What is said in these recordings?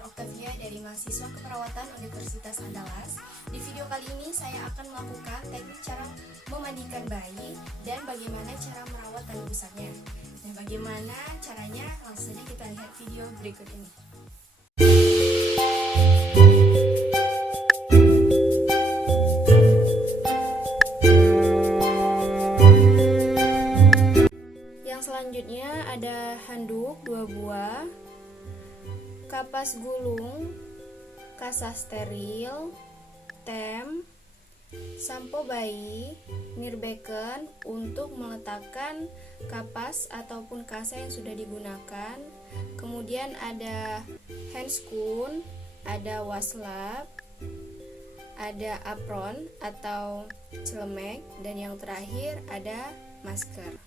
Nur Octavia dari mahasiswa keperawatan Universitas Andalas. Di video kali ini saya akan melakukan teknik cara memandikan bayi dan bagaimana cara merawat tali pusarnya. Dan bagaimana caranya, langsung saja kita lihat video berikut ini. Yang selanjutnya ada handuk 2 buah, kapas gulung, kasa steril, tem, sampo bayi, nirbeken untuk meletakkan kapas ataupun kasa yang sudah digunakan. Kemudian ada handscoon, ada waslap, ada apron atau celemek, dan yang terakhir ada masker.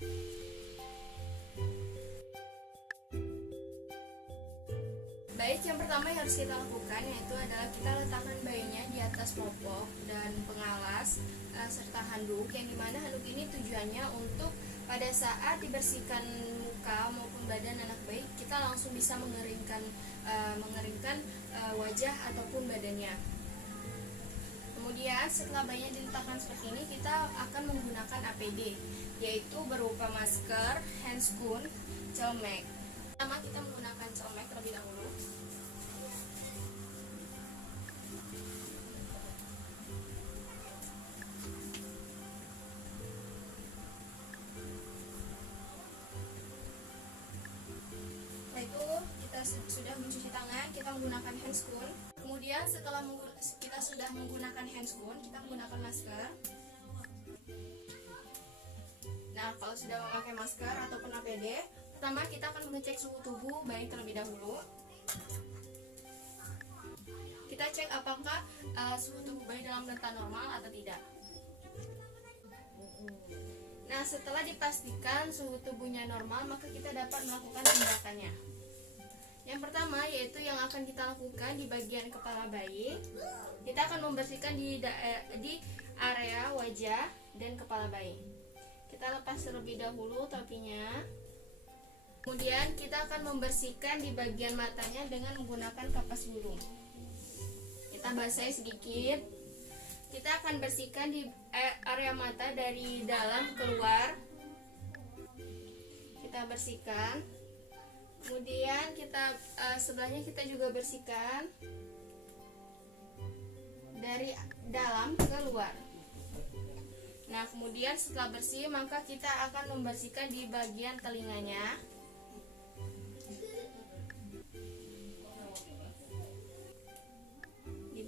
Baik, yang pertama yang harus kita lakukan yaitu adalah kita letakkan bayinya di atas popok dan pengalas serta handuk, yang dimana handuk ini tujuannya untuk pada saat dibersihkan muka maupun badan anak bayi, kita langsung bisa mengeringkan wajah ataupun badannya. Kemudian setelah bayinya diletakkan seperti ini, kita akan menggunakan APD, yaitu berupa masker, handscoon, celemek. Pertama kita menggunakan celemek terlebih dahulu. Setelah itu kita sudah mencuci tangan, kita menggunakan handscoon. Kemudian setelah kita sudah menggunakan handscoon, kita menggunakan masker. Nah, kalau sudah memakai masker ataupun APD, pertama kita akan mengecek suhu tubuh bayi terlebih dahulu. Kita cek apakah suhu tubuh bayi dalam rentang normal atau tidak. Nah, setelah dipastikan suhu tubuhnya normal, maka kita dapat melakukan tindakannya. Yang pertama yaitu yang akan kita lakukan di bagian kepala bayi. Kita akan membersihkan di area wajah dan kepala bayi. Kita lepas terlebih dahulu topinya. Kemudian kita akan membersihkan di bagian matanya dengan menggunakan kapas gulung. Kita basahi sedikit. Kita akan bersihkan di area mata dari dalam keluar. Kita bersihkan. Kemudian kita sebelahnya kita juga bersihkan dari dalam keluar. Nah, kemudian setelah bersih, maka kita akan membersihkan di bagian telinganya.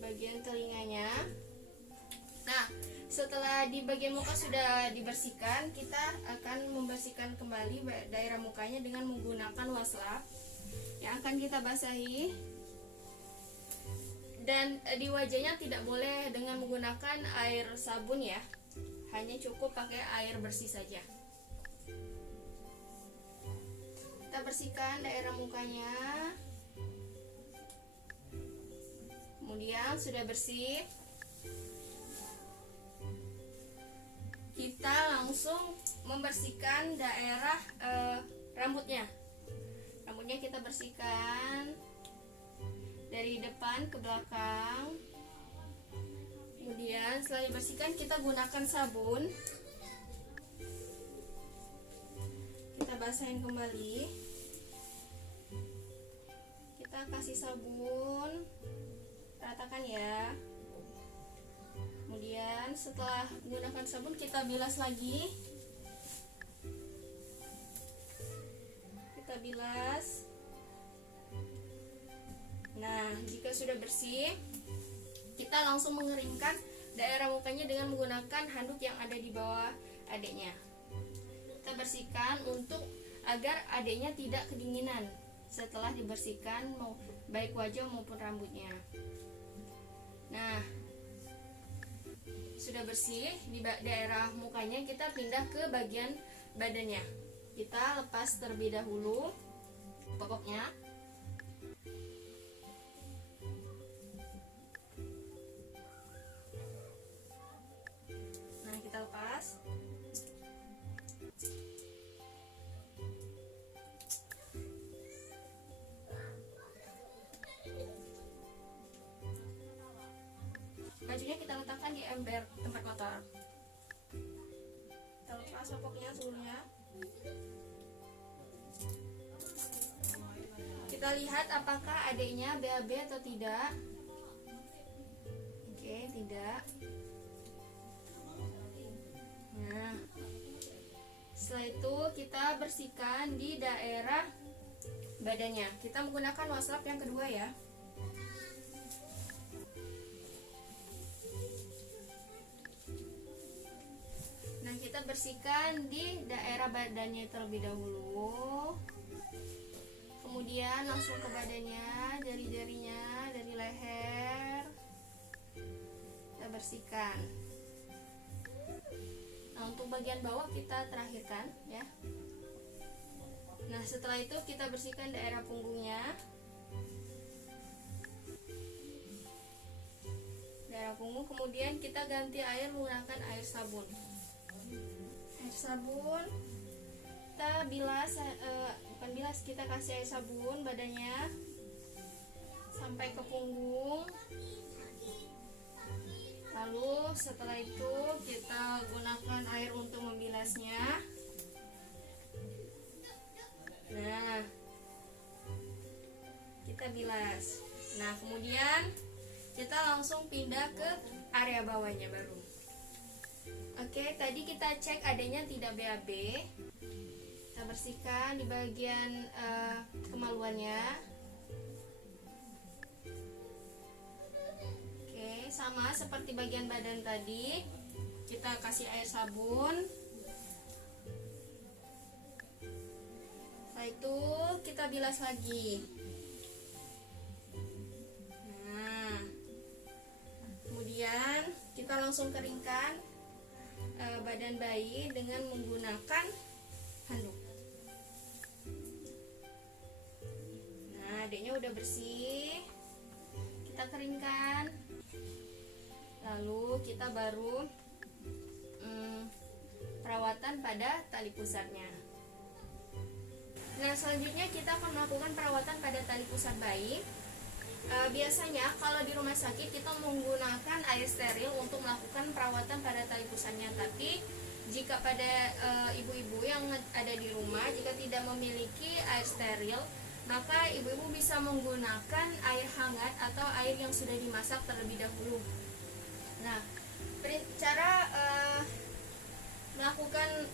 Bagian telinganya. Nah, setelah di bagian muka sudah dibersihkan, kita akan membersihkan kembali daerah mukanya dengan menggunakan waslap yang akan kita basahi. Dan di wajahnya tidak boleh dengan menggunakan air sabun ya, hanya cukup pakai air bersih saja. Kita bersihkan daerah mukanya. Kemudian sudah bersih, kita langsung membersihkan daerah rambutnya. Rambutnya kita bersihkan dari depan ke belakang. Kemudian setelah dibersihkan, kita gunakan sabun. Kita basahin kembali. Kita kasih sabun, ratakan ya. Kemudian setelah menggunakan sabun, kita bilas lagi. Kita bilas. Nah, jika sudah bersih, kita langsung mengeringkan daerah mukanya dengan menggunakan handuk yang ada di bawah adiknya. Kita bersihkan untuk agar adiknya tidak kedinginan setelah dibersihkan baik wajah maupun rambutnya. Nah, sudah bersih di daerah mukanya, kita pindah ke bagian badannya. Kita lepas terlebih dahulu popoknya. Nah, kita lepas. bajunya kita letakkan di ember tempat kotor. Kita lepas popoknya, suhunya. Kita lihat apakah adiknya BAB atau tidak. Oke, tidak. Nah, setelah itu kita bersihkan di daerah badannya. Kita menggunakan waslap yang kedua ya. Nah, kita bersihkan di daerah badannya terlebih dahulu. Kemudian langsung ke badannya, jari-jarinya dari leher kita bersihkan. Nah, untuk bagian bawah kita terakhirkan ya. Nah, setelah itu kita bersihkan daerah punggungnya, daerah punggung. Kemudian kita ganti air menggunakan air sabun. Air sabun kita bilas, bukan bilas, kita kasih air sabun badannya sampai ke punggung. Lalu setelah itu kita gunakan air untuk membilasnya. Nah, kita bilas. Nah, kemudian kita langsung pindah ke area bawahnya baru. Oke, tadi kita cek adanya tidak BAB. Kita bersihkan di bagian kemaluannya. Oke, sama seperti bagian badan tadi, kita kasih air sabun. Setelah itu kita bilas lagi. Nah, kemudian kita langsung keringkan badan bayi dengan menggunakan handuk. Nah, adiknya udah bersih, kita keringkan. Lalu kita baru perawatan pada tali pusatnya. Nah, selanjutnya kita akan melakukan perawatan pada tali pusat bayi. Biasanya kalau di rumah sakit kita menggunakan air steril untuk melakukan perawatan pada tali pusatnya. Tapi jika pada ibu-ibu yang ada di rumah jika tidak memiliki air steril, maka ibu-ibu bisa menggunakan air hangat atau air yang sudah dimasak terlebih dahulu. Nah, cara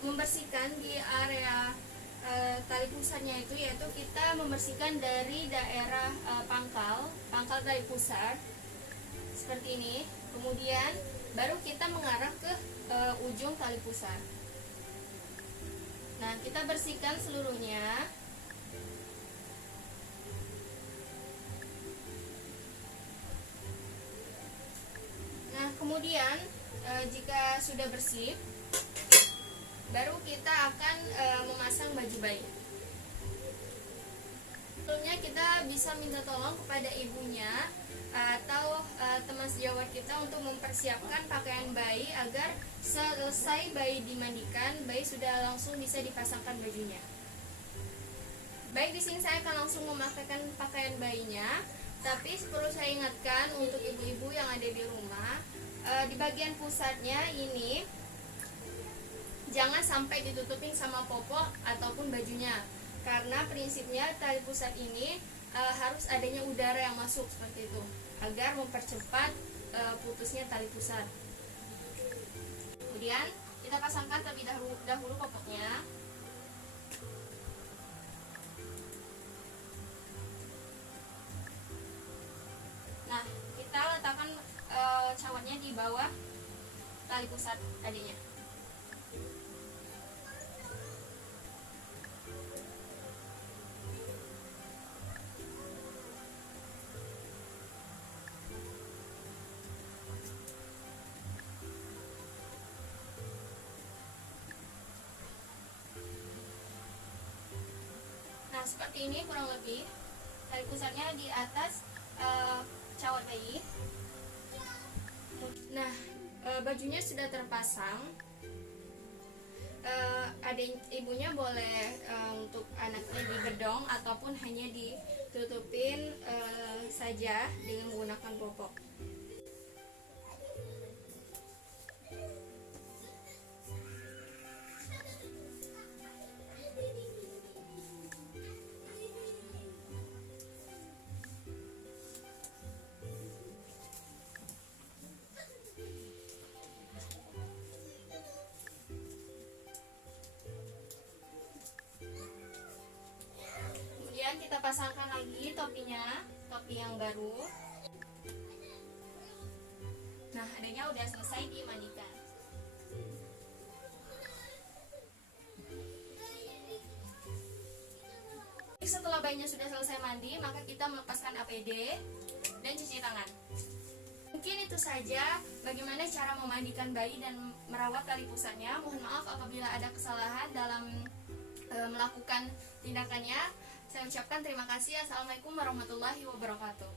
membersihkan di area tali pusatnya itu yaitu kita membersihkan dari daerah pangkal tali pusat seperti ini. Kemudian baru kita mengarah ke ujung tali pusat. Nah, kita bersihkan seluruhnya. Nah, kemudian jika sudah bersih, baru kita akan memasang baju bayi. Sebelumnya kita bisa minta tolong kepada ibunya atau teman sejawat kita untuk mempersiapkan pakaian bayi agar selesai bayi dimandikan, bayi sudah langsung bisa dipasangkan bajunya. Baik, di sini saya akan langsung memakaikan pakaian bayinya. Tapi perlu saya ingatkan untuk ibu-ibu yang ada di rumah, di bagian pusatnya ini jangan sampai ditutupin sama popok ataupun bajunya, karena prinsipnya tali pusat ini harus adanya udara yang masuk seperti itu agar mempercepat putusnya tali pusat. Kemudian kita pasangkan terlebih dahulu popoknya. Nah, kita letakkan cawatnya di bawah tali pusat adiknya. Nah, seperti ini kurang lebih tali pusatnya di atas cawat bayi. Nah, bajunya sudah terpasang. Adik ibunya boleh untuk anaknya digedong ataupun hanya ditutupin saja dengan menggunakan popok. pasangkan lagi topinya, topi yang baru. Nah, adanya udah selesai dimandikan. Setelah bayinya sudah selesai mandi, maka kita melepaskan APD dan cuci tangan. Mungkin itu saja bagaimana cara memandikan bayi dan merawat tali pusatnya. Mohon maaf apabila ada kesalahan dalam melakukan tindakannya. Saya ucapkan terima kasih. Assalamualaikum warahmatullahi wabarakatuh.